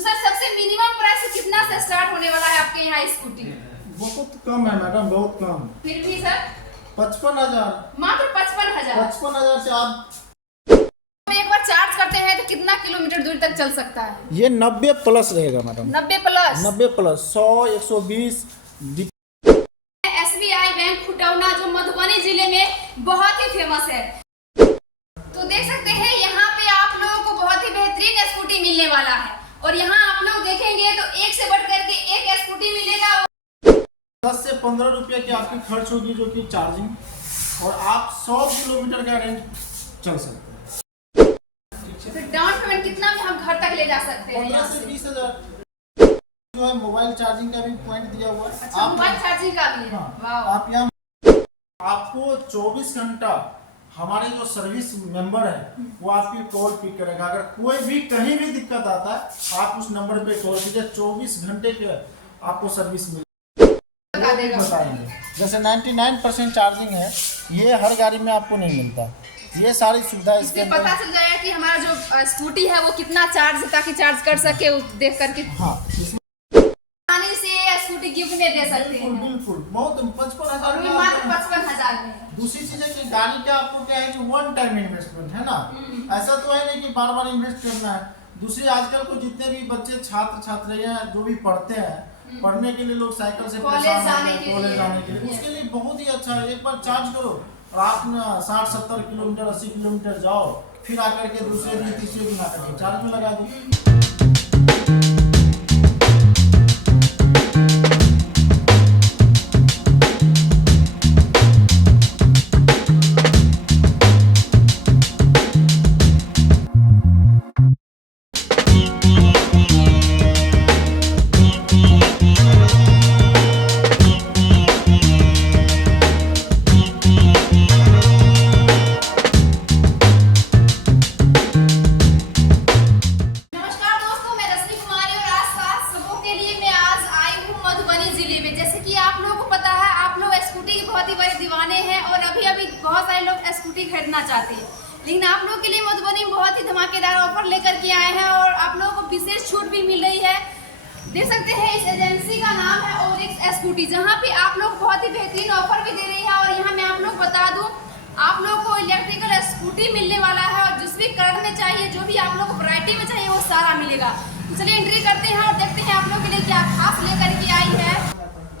तो सर सबसे minimum price से कितना से स्टार्ट होने वाला है आपके यहाँ स्कूटी? बहुत कम है मैडम, बहुत कम। फिर भी सर 55,000, मात्र 55,000। 55,000 से आप एक बार चार्ज करते हैं तो कितना किलोमीटर दूर तक चल सकता है? ये 90 प्लस रहेगा madam. 90 plus 90 plus 100 120। SBI bank Khutauna जो मधुबनी जिले में बहुत ही फेमस है। तो देख सकते हैं यहाँ पे आप लोगों को बहुत ही बेहतरीन स्कूटी मिलने वाला है और यहाँ आप लोग देखेंगे तो एक से बढ़ करके एक स्कूटी मिलेगा। 10 से 15 रुपये की आपकी खर्च होगी जो कि चार्जिंग, और आप 100 किलोमीटर का रेंज चल सकते हैं। तो डाउन पेमेंट कितना में हम घर तक ले जा सकते हैं? 15 से 20,000 जो है मोबाइल चार्जिंग का भी पॉइंट दिया हुआ है। अच्छा, मोबाइल चार्जिंग का भी है। हाँ, वाह। आप यहाँ आपको 24 घंटा हमारे जो सर्विस मेंबर है वो आपकी कॉल पिक करेगा। अगर कोई भी कहीं भी दिक्कत आता है आप उस नंबर पे कॉल कीजिए, 24 घंटे के आपको सर्विस मिलेगी। बताएंगे जैसे 99% चार्जिंग है, ये हर गाड़ी में आपको नहीं मिलता। ये सारी सुविधा इससे पता चल जाएगा कि हमारा जो स्कूटी है वो कितना चार्ज ताकि चार्ज कर सके देख करके। हाँ, आसानी से स्कूटी गिफ्ट में दे सकते हैं। बिल्कुल बहुत 55,000 और मात्र 55,000 में। दूसरी चीज है कि गाड़ी का आपको क्या है कि वन टाइम इन्वेस्टमेंट है ना, ऐसा तो है नहीं कि बार बार इन्वेस्ट करना है। दूसरी आजकल को जितने भी बच्चे छात्र छात्राएं जो भी पढ़ते हैं, पढ़ने के लिए लोग साइकिल से कॉलेज जाने के लिए उसके लिए बहुत ही अच्छा है। एक बार चार्ज करो और आप ना 60-70 किलोमीटर 80 किलोमीटर जाओ, फिर आकर के दूसरे दिन तीसरे दिन आकर के चार्ज में लगा दो। बहुत सारे लोग स्कूटी खरीदना चाहते हैं, लेकिन आप लोगों के लिए मधुबनी बहुत ही धमाकेदार ऑफर लेकर के आए हैं और आप लोगों को विशेष छूट भी मिल रही है। देख सकते हैं इस एजेंसी का नाम है ओरिक्स स्कूटी, जहां पे आप लोग बहुत ही बेहतरीन ऑफर भी दे रही है। और यहाँ मैं आप लोग बता दूं, आप लोग को इलेक्ट्रिकल स्कूटी मिलने वाला है और जिस भी कलर में चाहिए, जो भी आप लोग को वैरायटी में चाहिए वो सारा मिलेगा। तो चलिए एंट्री करते हैं और देखते हैं आप लोग के लिए क्या खास लेकर के आई है।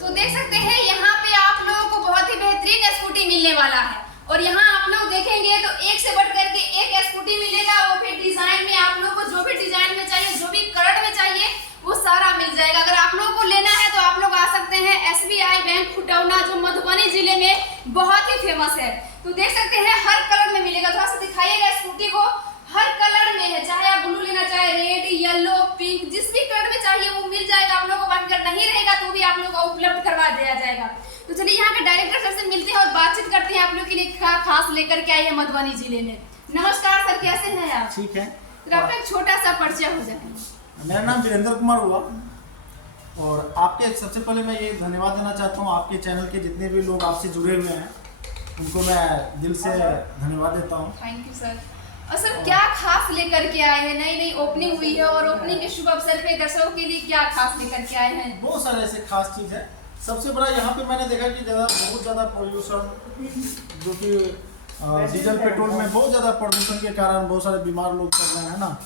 तो देख सकते हैं यहाँ पे आप लोगों को बहुत ही बेहतरीन स्कूटी मिलने वाला है और यहाँ आप लोग देखेंगे तो एक से बढ़ करके एक स्कूटी मिलेगा। वो भी डिजाइन में, आप लोग को जो भी डिजाइन में चाहिए, जो भी कलर में चाहिए वो सारा मिल जाएगा। अगर आप लोगों को लेना है तो आप लोग आ सकते हैं SBI बैंक खुटौना जो मधुबनी जिले में बहुत ही फेमस है। तो देख सकते हैं हर कलर में मिलेगा। थोड़ा सा दिखाइएगा स्कूटी को, हर कलर में है, चाहे आप ब्लू लेना चाहे रेड येलो पिंक, जिस भी कलर में चाहिए वो मिल जाएगा। आप लोगों को अगर नहीं रहेगा तो भी आप लोगों को उपलब्ध करवा दिया जाएगा। तो चलिए यहाँ के डायरेक्टर सर से मिलते हैं और बातचीत करते हैं आप लोग के लिए क्या खास लेकर के आई है मधुबनी जिले में। नमस्कार सर, कैसे हैं आप? ठीक है, तो आपका एक छोटा सा परिचय हो जाए। मेरा नाम वीरेंद्र कुमार हुआ और आपके सबसे पहले मैं ये धन्यवाद देना चाहता हूँ, आपके चैनल के जितने भी लोग आपसे जुड़े हुए हैं उनको मैं दिल से धन्यवाद देता हूँ। Thank you sir. और सर क्या खास लेकर के आए हैं? नई नई ओपनिंग हुई है और ओपनिंग के शुभ अवसर पे दर्शकों के लिए क्या खास लेकर के आए हैं? बहुत सारे ऐसे खास चीज़ है। सबसे बड़ा यहाँ पे मैंने देखा कि बहुत ज़्यादा पोल्यूशन, जो कि डीजल पेट्रोल में बहुत ज़्यादा प्रदूषण के कारण बहुत सारे बीमार लोग चल रहे हैं ना।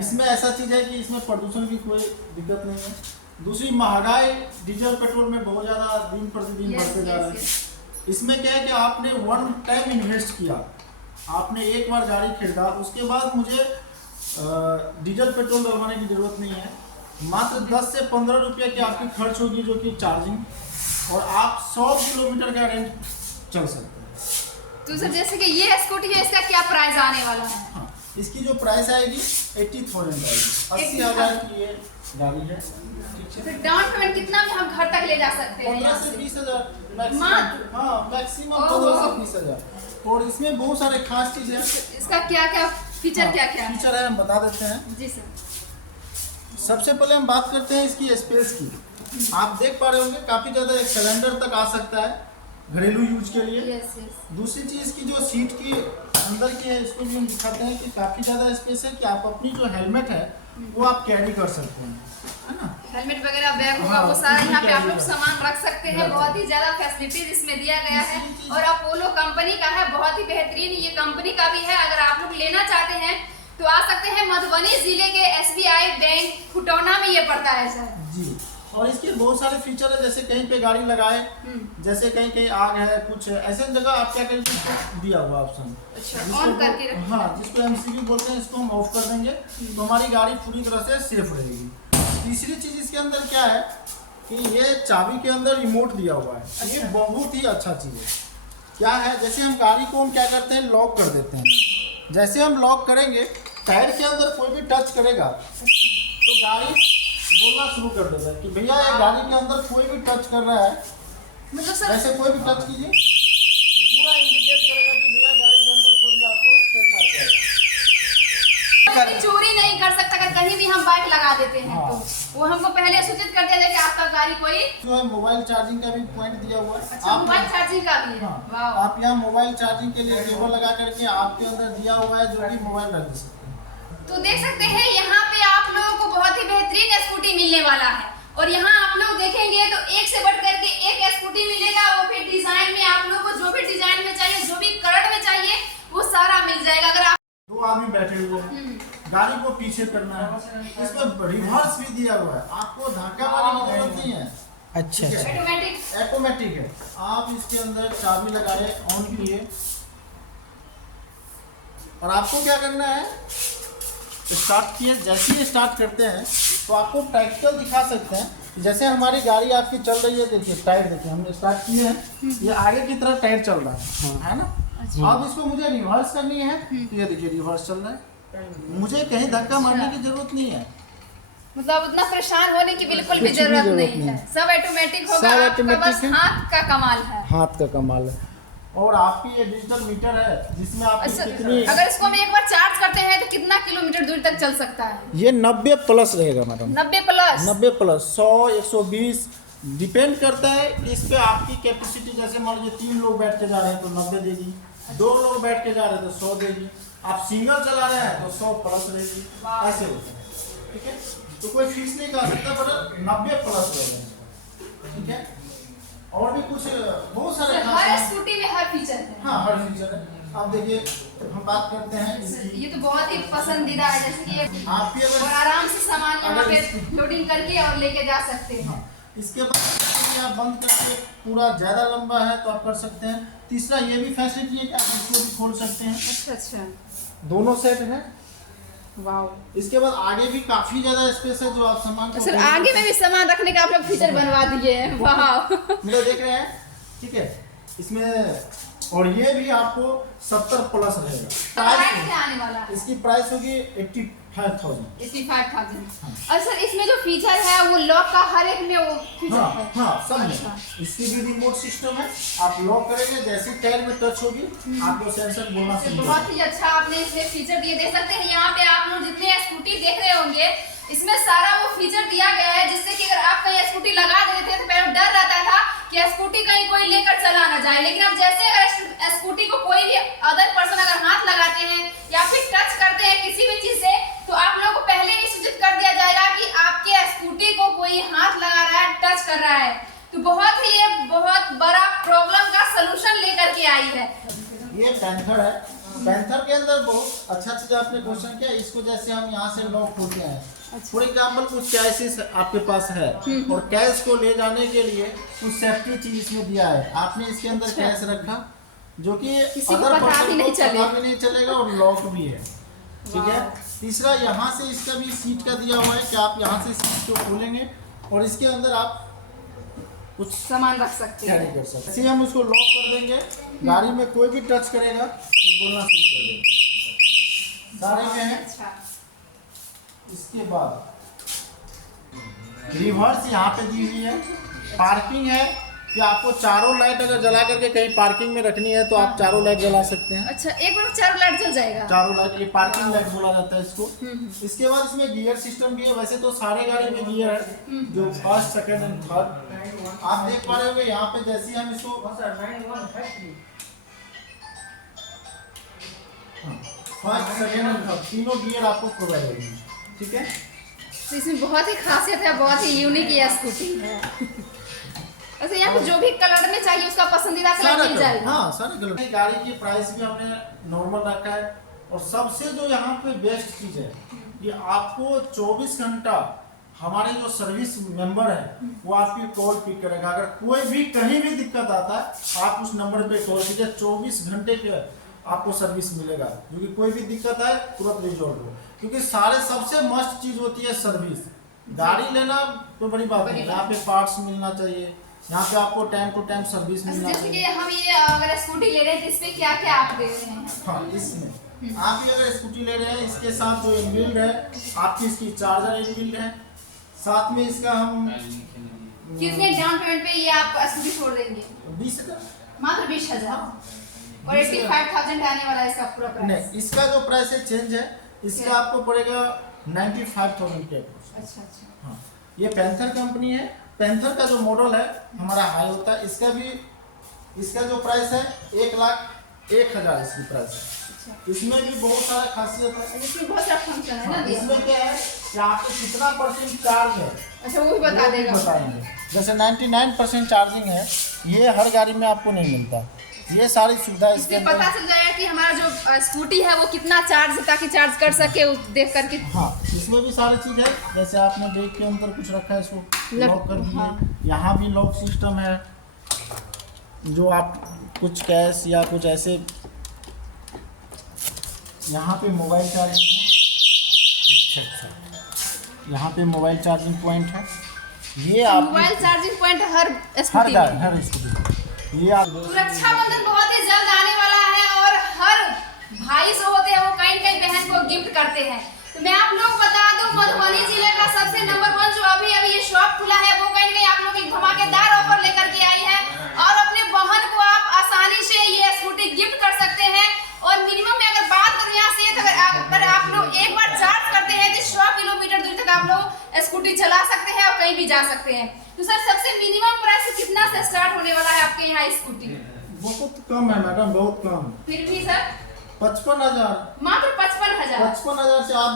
इसमें ऐसा चीज़ है कि इसमें प्रदूषण की कोई दिक्कत नहीं है। दूसरी महंगाई डीजल पेट्रोल में बहुत ज़्यादा दिन प्रतिदिन बढ़ते जा रहे हैं। इसमें क्या है कि आपने वन टाइम इन्वेस्ट किया, आपने एक बार गाड़ी खरीदा, उसके बाद मुझे डीजल पेट्रोल डलवाने की ज़रूरत नहीं है। मात्र 10 से 15 रुपये की आपकी खर्च होगी जो कि चार्जिंग, और आप 100 किलोमीटर का रेंज चल सकते हैं। तो सर जैसे कि ये स्कूटी है, इसका क्या प्राइस आने वाला है? हाँ, इसकी जो प्राइस आएगी 80,000 आएगी। 80,000 की ये गाड़ी है। तो डाउन पेमेंट कितना में हम घर तक ले जा सकते हैं? 15 से 20,000 मात्र? हाँ, मैक्सिमम 15 से 20,000। और इसमें बहुत सारे खास चीज़ है। इसका क्या क्या फीचर, क्या क्या फीचर है हम बता देते हैं। जी सर। सबसे पहले हम बात करते हैं इसकी स्पेस की। आप देख पा रहे होंगे काफ़ी ज़्यादा, एक सिलेंडर तक आ सकता है घरेलू यूज के लिए। Yes yes. दूसरी चीज़ की जो सीट की अंदर की है, इसको भी हम दिखाते हैं कि काफ़ी ज़्यादा स्पेस है कि आप अपनी जो हेलमेट है वो आप कैरी कर सकते हैं, है ना। हेलमेट वगैरह बैग होगा हाँ, वो सारा कुछ भी यहाँ पे आप carry लोग कर सामान रख सकते हैं। बहुत ही ज्यादा फैसिलिटीज इसमें दिया गया है और अपोलो कंपनी का है, बहुत ही बेहतरीन ये कंपनी का भी है। अगर आप लोग लेना चाहते हैं तो आ सकते हैं। मधुबनी जिले के SBI बैंक खुटौना में ये पड़ता है सर जी। और इसके बहुत सारे फीचर है, जैसे कहीं पे गाड़ी लगाए, जैसे कहीं कहीं आग है, कुछ ऐसे जगह आप क्या करेंगे, इसको दिया हुआ ऑप्शन, अच्छा ऑन करके रखें। हाँ, जिसको MCB बोलते हैं, इसको हम ऑफ कर देंगे तो हमारी गाड़ी पूरी तरह से सेफ रहेगी। तीसरी चीज इसके अंदर क्या है कि ये चाबी के अंदर रिमोट दिया हुआ है। ये बहुत ही अच्छा चीज है। क्या है, जैसे हम गाड़ी को हम क्या करते हैं, लॉक कर देते हैं। जैसे हम लॉक करेंगे, टायर के अंदर कोई भी टच करेगा तो गाड़ी बोलना शुरू कर देता है कि भैया ये गाड़ी के अंदर कोई भी टच कर रहा है, मतलब सर ऐसे कोई भी टच कीजिए, पूरा इंडिकेट करेगा कि भैया गाड़ी के अंदर कोई भी आपको टच आ जाएगा। कोई चोरी नहीं कर सकता। अगर कहीं भी हम बाइक लगा देते हैं तो वो हमको पहले सूचित कर दिया जाए कि आपका गाड़ी कोई जो है मोबाइल चार्जिंग का भी पॉइंट दिया हुआ है। अच्छा मोबाइल चार्जिंग का भी है। हाँ, वाह आप यहाँ मोबाइल चार्जिंग के लिए केबल लगा करके आपके अंदर दिया हुआ है, जो कि मोबाइल रख सकते हैं। तो देख सकते हैं यहाँ पे आप लोगों को बहुत ही बेहतरीन स्कूटी मिलने वाला है। और यहाँ आप लोग देखेंगे तो एक से बढ़ करके एक स्कूटी मिलेगा। वो फिर डिजाइन में आप लोगों को जो भी डिजाइन में चाहिए, जो भी कलर में चाहिए, वो सारा मिल जाएगा। अगर आप दो आदमी बैठे हुए हैं, गाड़ी को पीछे करना है, इसमें रिवर्स भी दिया हुआ है, आपको धक्का मारने की जरूरत नहीं है। अच्छा अच्छा। ऑटोमेटिक ऑटोमेटिक है। आप इसके अंदर चाबी लगाए, ऑन किए, और आपको क्या करना है, स्टार्ट किए। जैसे ही स्टार्ट करते हैं तो आपको प्रैक्टिकल दिखा सकते हैं। जैसे हमारी गाड़ी आपकी चल रही है, देखिए टायर देखिए, हमने स्टार्ट किए हैं, ये आगे की तरफ टायर चल रहा है ना। अब इसको मुझे रिवर्स करनी है, ये देखिए रिवर्स चल रहा है, मुझे कहीं धक्का मारने की जरूरत नहीं है। मतलब उतना परेशान होने की बिल्कुल भी कुछ भी जरूरत जरूरत नहीं है। नहीं। सब ऑटोमेटिक होगा, सब आपका बस automatic है। हाथ का कमाल है। हाथ का कमाल है। और आपकी ये डिजिटल मीटर है जिसमें आप अच्छा, कितनी, अगर इसको हम एक बार चार्ज करते हैं तो कितना किलोमीटर दूर तक चल सकता है? ये 90 प्लस रहेगा मैडम। 90 प्लस 90 प्लस 100 120 डिपेंड करता है इस पे आपकी कैपेसिटी। जैसे मान लीजिए 3 लोग बैठ के जा रहे हैं तो 90 देगी, 2 लोग बैठ के जा रहे हैं तो 100 देगी, आप सिंगल चला रहे हैं तो 100 प्लस रहेगी, ऐसे होता है। ठीक है, तो कोई फीस नहीं कह सकता, पर 90 प्लस रहेगा। ठीक है, और भी कुछ बहुत सारे हर स्कूटी में हर फीचर है। हाँ, हर फीचर है। अब देखिए हम बात करते हैं इसकी, ये तो बहुत ही पसंदीदा है। जैसे कि ये आप भी और अगर आराम से सामान यहाँ अगर पे लोडिंग करके और लेके जा सकते हैं। इसके बाद यदि आप बंद करके पूरा ज़्यादा लंबा है तो आप कर सकते हैं। तीसरा ये भी फैसिलिटी है कि आप इसको भी खोल सकते हैं, अच्छा अच्छा, दोनों सेट है। वाह। इसके बाद आगे भी काफ़ी ज़्यादा स्पेस है, जो आप सामान को सर आगे में भी सामान रखने का आप लोग फीचर बनवा दिए हैं, वाह। मतलब देख रहे हैं, ठीक है। इसमें और ये भी आपको 70 प्लस रहेगा। प्राइस क्या आने वाला है? इसकी प्राइस होगी 85,000। 85,000। और सर इसमें जो फीचर है वो लॉक का हर एक में वो फीचर हाँ है। हाँ, सब में। अच्छा। इसकी भी रिमोट सिस्टम है, आप लॉक करेंगे, जैसे ही टायर में टच होगी आपको सेंसर बोलना शुरू कर बहुत ही अच्छा आपने इसमें फीचर दिए। देख सकते हैं यहाँ पे आप लोग जितने स्कूटी देख रहे होंगे, इसमें सारा वो फीचर दिया गया है, जिससे कि अगर आप कहीं स्कूटी लगा देते थे तो पहले डर रहता था कि स्कूटी कहीं कोई लेकर चला ना जाए। लेकिन अब जैसे अगर स्कूटी को कोई भी अदर पर्सन अगर हाथ लगाते हैं या फिर टच करते हैं किसी भी चीज से, तो आप लोगों को पहले ही सूचित कर दिया जाएगा कि आपके स्कूटी को कोई हाथ लगा रहा है, टच कर रहा है। तो बहुत ही ये बहुत बड़ा प्रॉब्लम का सलूशन लेकर के आई है। ये पैंथर है। पैंथर के अंदर बहुत अच्छा चीज आपने क्वेश्चन किया। इसको जैसे हम यहाँ से लॉक खोलते हैं, फॉर एग्जाम्पल कुछ कैशेस आपके पास है और कैश को ले जाने के लिए कुछ सेफ्टी चीज इसमें दिया है। आपने इसके अंदर कैश रखा, जो कि किसी को अदर पता भी पर्सन नहीं को चले। पता भी नहीं चलेगा, और लॉक भी है। ठीक है। तीसरा, यहाँ से इसका भी सीट का दिया हुआ है कि आप यहाँ से सीट को खोलेंगे और इसके अंदर आप कुछ सामान रख सकते कैरी हैं। कर सकते हैं। इसे हम उसको लॉक कर देंगे, गाड़ी में कोई भी टच करेगा तो बोलना शुरू कर देंगे। सारे में है। अच्छा, इसके बाद रिवर्स यहाँ पे दी हुई है। पार्किंग है कि आपको चारों लाइट अगर जला करके कहीं पार्किंग में रखनी है तो आप चारों लाइट जला सकते हैं। अच्छा, एक बार 4 लाइट जल जाएगा। चारों लाइट, ये पार्किंग लाइट बोला जाता है इसको। इसके बाद इसमें गियर सिस्टम भी है। वैसे तो सारे गाड़ी में गियर है, जो फर्स्ट, सेकंड एंड थर्ड। आप देख पा रहे होंगे यहाँ पे जैसे ही हम इसको फर्स्ट सेकेंड एंड थर्ड तीनों गियर आपको प्रोवाइड होगी। ठीक है, तो इसमें बहुत ही खासियत है, बहुत ही यूनिक ये स्कूटी है। वैसे यहाँ पे जो भी कलर में चाहिए उसका पसंदीदा कलर मिल जाएगा। हाँ, सारे कलर। गाड़ी की प्राइस भी हमने नॉर्मल रखा है, और सबसे जो यहाँ पे बेस्ट चीज़ है कि आपको 24 घंटा हमारे जो सर्विस मेंबर है वो आपकी कॉल पिक करेगा। अगर कोई भी कहीं भी दिक्कत आता है आप उस नंबर पे कॉल कीजिए, 24 घंटे के आपको सर्विस मिलेगा, क्योंकि कोई भी दिक्कत है तुरंत रिजॉल्व हो। क्योंकि सारे सबसे मस्ट चीज़ होती है सर्विस। गाड़ी लेना तो बड़ी बात है, यहाँ पे पार्ट्स मिलना चाहिए, यहाँ पे आपको टाइम टू टाइम सर्विस मिलना चाहिए। जैसे कि हम ये अगर स्कूटी ले रहे हैं तो इसमें क्या क्या आप दे रहे हैं? हाँ, इसमें आप ही अगर स्कूटी ले रहे हैं इसके साथ जो इनबिल्ड है आपकी इसकी चार्जर इनबिल्ड है, साथ में इसका हम कितने डाउन पेमेंट पे ये आप स्कूटी छोड़ देंगे? 20,000, मात्र 20,000 और 85,000 आने वाला है इसका पूरा प्राइस। नहीं, इसका जो प्राइस है चेंज है, इसका आपको पड़ेगा 95,000 के अप्रोक्स। अच्छा अच्छा। हाँ, ये पैंथर कंपनी है। पैंथर का जो मॉडल है हमारा हाई होता है, इसका जो प्राइस है 1,01,000 इसकी प्राइस है। इसमें भी बहुत सारा खासियत है, इसमें बहुत सारा फंक्शन है ना। इसमें क्या है कि आपको कितना % चार्ज है अच्छा, वो भी बता देगा। बताएंगे। जैसे 99% चार्जिंग है, ये हर गाड़ी में आपको नहीं मिलता। ये सारी सुविधा इसके इससे पता चल जाएगा कि हमारा जो स्कूटी है वो कितना चार्ज, ताकि चार्ज कर सके देख करके। हाँ, इसमें भी सारी चीज़ है। जैसे आपने ब्रेक के अंदर कुछ रखा है, इसको लॉक कर दिए। हाँ। यहाँ भी लॉक सिस्टम है, जो आप कुछ कैश या कुछ ऐसे, यहाँ पे मोबाइल चार्जिंग है। अच्छा, यहाँ पे मोबाइल चार्जिंग पॉइंट है। ये आप मोबाइल चार्जिंग पॉइंट हर स्कूटी में। हर स्कूटी ये आप रक्षा बंधन बहुत ही जल्द आने वाला है और हर भाई जो होते हैं वो कहीं कहीं बहन को गिफ्ट करते हैं। तो मैं आप लोग बता दूं, मधुबनी जिले का सबसे नंबर 1 जो अभी ये शॉप खुला है वो कहीं कहीं आप लोग एक धमाकेदार ऑफर लेकर के आई है, और अपने बहन को आप आसानी से ये स्कूटी गिफ्ट कर सकते हैं। और मिनिमम में अगर बात करूं यहाँ से, अगर आप लोग एक बार चार्ज करते हैं तो 100 किलोमीटर दूर तक आप लोग स्कूटी चला सकते हैं और कहीं भी जा सकते हैं। तो सर, सबसे मिनिमम प्राइस कितना से स्टार्ट होने वाला है आपके यहाँ स्कूटी? बहुत कम है मैडम, बहुत कम। फिर भी सर 55,000, मात्र 55,000। 55,000 से आप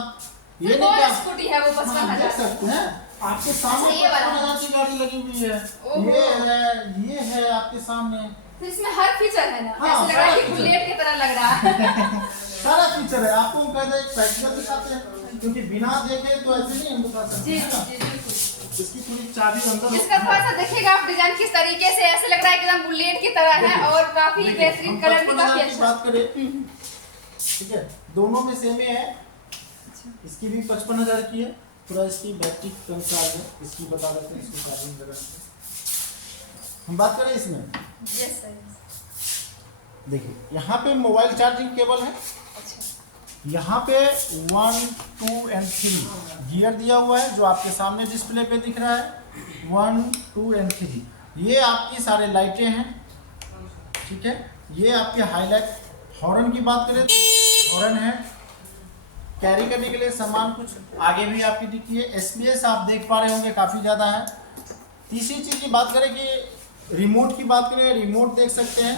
ये तो नहीं क्या स्कूटी है वो 55,000 देख सकते हैं। आपके सामने ये वाला 55,000 की गाड़ी लगी हुई है। ओहो। ये है आपके सामने। तो इसमें हर फीचर है ना? हाँ, ऐसे लग रहा है कि सारा बुलेट की तरह लग रहा है। सारा फीचर है। आपको कहते हैं प्रैक्टिकल दिखाते हैं, क्योंकि बिना देखे तो ऐसे नहीं हम दिखा सकते जी हैं ना। जी बिल्कुल। इसकी पूरी चाबी अंदर इसका थोड़ा सा देखिएगा आप डिजाइन किस तरीके से, ऐसे लग रहा है एकदम बुलेट की तरह है, और काफी बेहतरीन कलर भी काफी अच्छा। बात करें, ठीक है, दोनों में सेम है। इसकी भी 55,000 की है। पूरा इसकी बैटरी कम चार्ज है, इसकी बता देते हैं। इसकी चार्जिंग वगैरह हम बात करें इसमें। Yes sir. देखिए, यहाँ पे मोबाइल चार्जिंग केबल है। यहाँ पे 1, 2 और 3 गियर दिया हुआ है, जो आपके सामने डिस्प्ले पे दिख रहा है। 1, 2 और 3 ये आपकी सारे लाइटें हैं। ठीक है, ये आपके हाईलाइट। हॉर्न की बात करें तो हॉर्न है। कैरी करने के लिए सामान कुछ आगे भी आपकी दिखती है। एसपीएस आप देख पा रहे होंगे काफ़ी ज़्यादा है। तीसरी चीज़ की बात करें कि रिमोट की बात करें, रिमोट देख सकते हैं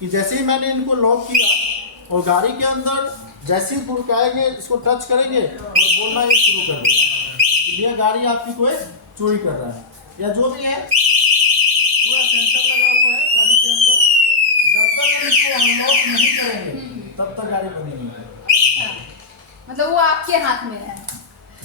कि जैसे ही मैंने इनको लॉक किया और गाड़ी के अंदर जैसे ही फुड़काएंगे, इसको टच करेंगे और बोलना ये शुरू कर देगा कि ये गाड़ी आपकी कोई चोरी कर रहा है या जो भी है। पूरा सेंसर लगा हुआ है गाड़ी के अंदर। जब तक इसको अनलॉक नहीं करेंगे तब तक गाड़ी बंद नहीं होगी। अच्छा, मतलब वो आपके हाथ में है।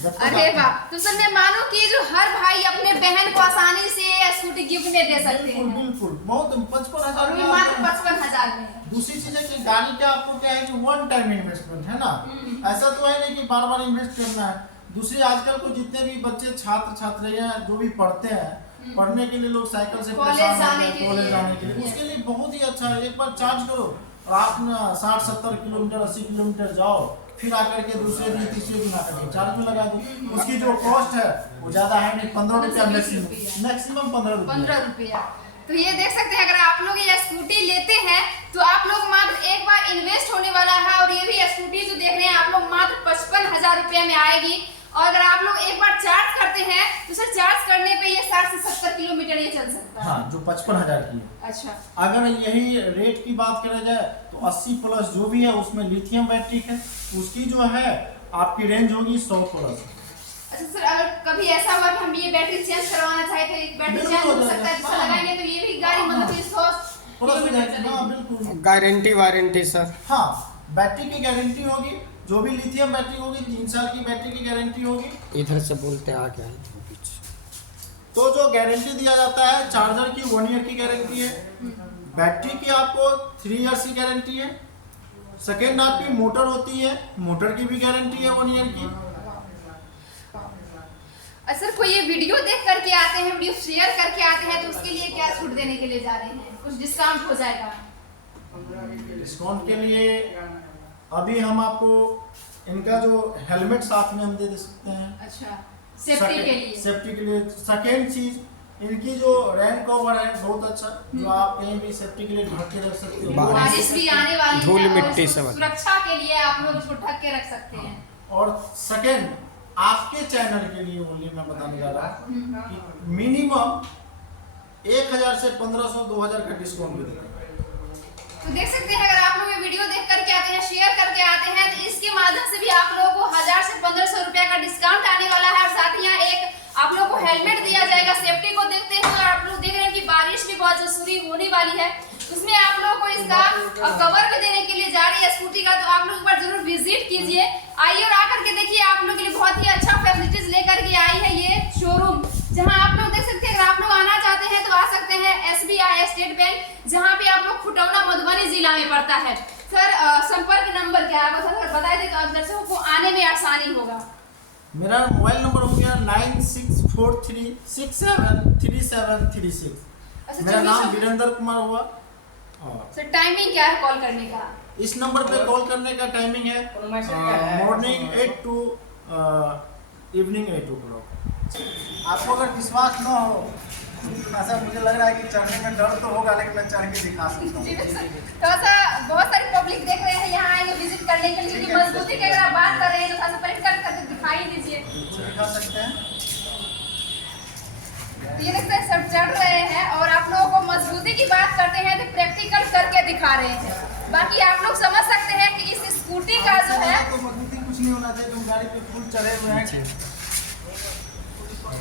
अरे वाह। तो सर, मैं मानूं कि जो हर भाई अपने बहन को आसानी से स्कूटी गिफ्ट में दे सकते हैं। बिल्कुल, बहुत 55,000 और मात्र 55,000 में। दूसरी चीज है कि गाड़ी का आपको क्या है कि 1 टाइम इन्वेस्टमेंट है ना। ऐसा तो है नहीं कि बार बार इन्वेस्ट करना है। दूसरी, आजकल को जितने भी बच्चे छात्र छात्राएं जो भी पढ़ते हैं, पढ़ने के लिए लोग साइकिल से कॉलेज जाने के लिए, उसके लिए बहुत ही अच्छा है। एक बार चार्ज करो, आप ना 60-70 किलोमीटर 80 किलोमीटर जाओ, फिर आकर के दूसरे दिन तीसरे दिन आकर के चार्ज में लगा दो। उसकी जो कॉस्ट है वो ज़्यादा है नहीं, 15 रुपया मैक्सिमम 15 रुपया। तो ये देख सकते हैं, अगर आप लोग ये स्कूटी लेते हैं तो आप लोग मात्र एक बार इन्वेस्ट होने वाला है, और ये भी स्कूटी जो देख रहे हैं आप लोग मात्र 55,000 रुपया में आएगी। और अगर आप लोग एक बार चार्ज करते हैं तो सर, चार्ज करने पे ये 60 से 70 किलोमीटर ये चल सकता है। हाँ, जो 55,000 की है। अच्छा, अगर यही रेट की बात करा जाए तो 80 प्लस जो भी है उसमें लिथियम बैटरी है, उसकी जो है आपकी रेंज होगी 100 प्लस। अच्छा सर, अगर कभी ऐसा हुआ कि हम ये बैटरी चेंज करवाना चाहे तो एक बैटरी चेंज हो सकता है, जिससे लगाएंगे तो ये भी गाड़ी मतलब 100 किलोमीटर चलेगी। हाँ बिल्कुल, गारंटी वारंटी सर? हाँ, बैटरी की गारंटी होगी, जो भी लिथियम बैटरी होगी 3 साल की बैटरी की गारंटी होगी। इधर से बोलते आ गया है। तो जो गारंटी दिया जाता है, चार्जर की 1 ईयर की गारंटी है, बैटरी की आपको 3 ईयर्स की गारंटी है। सेकेंड आपकी मोटर होती है, मोटर की भी गारंटी है 1 ईयर की। सर कोई ये वीडियो देख करके आते हैं, वीडियो शेयर करके आते हैं, तो उसके लिए क्या छूट देने के लिए जा रहे हैं? कुछ डिस्काउंट हो जाएगा? डिस्काउंट के लिए अभी हम आपको इनका जो हेलमेट साथ में हम दे सकते हैं। अच्छा, सेफ्टी के लिए। सेफ्टी के लिए। सेकेंड चीज, इनकी जो रैन कवर है बहुत अच्छा, जो आप कहीं भी सेफ्टी के लिए ढक के रख सकते हो। बारिश भी आने वाली है, धूल और मिट्टी इसको से सुरक्षा के लिए आप लोग इसको ढक के रख सकते हैं। और सेकेंड, आपके चैनल के लिए ओनली मैं बताने जा रहा हूँ कि मिनिमम 1000 से 1500-2000 का डिस्काउंट भी देगा। तो देख सकते हैं, अगर आप लोग ये वीडियो देख करके आते हैं, शेयर करके आते हैं, तो इसके माध्यम से भी आप लोगों को 1000 से 1500 रुपया का डिस्काउंट आने वाला है। और साथ ही यहाँ एक आप लोग को हेलमेट दिया जाएगा सेफ्टी को देखते हुए। और आप लोग देख रहे हैं कि बारिश भी बहुत शुरू होने वाली है, उसमें आप लोगों को इसका कवर भी देने के लिए जा रही है स्कूटी का। तो आप लोग एक बार जरूर विजिट कीजिए, आइए और आकर के देखिए। आप लोग के लिए बहुत ही अच्छा फैसिलिटीज लेकर के आई है ये शोरूम, जहां आप लोग देख सकते हैं। अगर आप लोग आना चाहते हैं तो आ सकते हैं SBI स्टेट बैंक, जहां पे आप लोग खुटौना मधुबनी जिला में पड़ता है। सर संपर्क नंबर क्या है सर, बता दें तो आप दर्शकों को आने में आसानी होगा। मेरा मोबाइल नंबर हो गया 9643673736। अच्छा, मेरा नाम वीरेंद्र कुमार हुआ। सर टाइमिंग क्या है कॉल करने का? इस नंबर पे कॉल करने का टाइमिंग है मॉर्निंग 8 टू इवनिंग 8 o'clock। आपको अगर विश्वास न हो, ऐसा मुझे लग रहा है कि चढ़ने में डर तो होगा, लेकिन मैं चढ़ के दिखा सकता हूँ। थोड़ा सा बहुत सारी पब्लिक देख रहे हैं, यहाँ आएंगे विजिट करने के लिए, क्योंकि मजबूती की अगर आप बात कर रहे हैं तो थोड़ा सा पलट करके दिखाई दीजिए। दिखा सकते हैं। तो ये देखते हैं सब चढ़ रहे हैं, और आप लोगों को मजबूती की बात करते हैं तो प्रैक्टिकल करके दिखा रहे हैं। बाकी आप लोग समझ सकते हैं कि इस स्कूटी का जो है तो मजबूती कुछ नहीं होना चाहिए, तुम गाड़ी पे फुल चढ़े हुए हैं।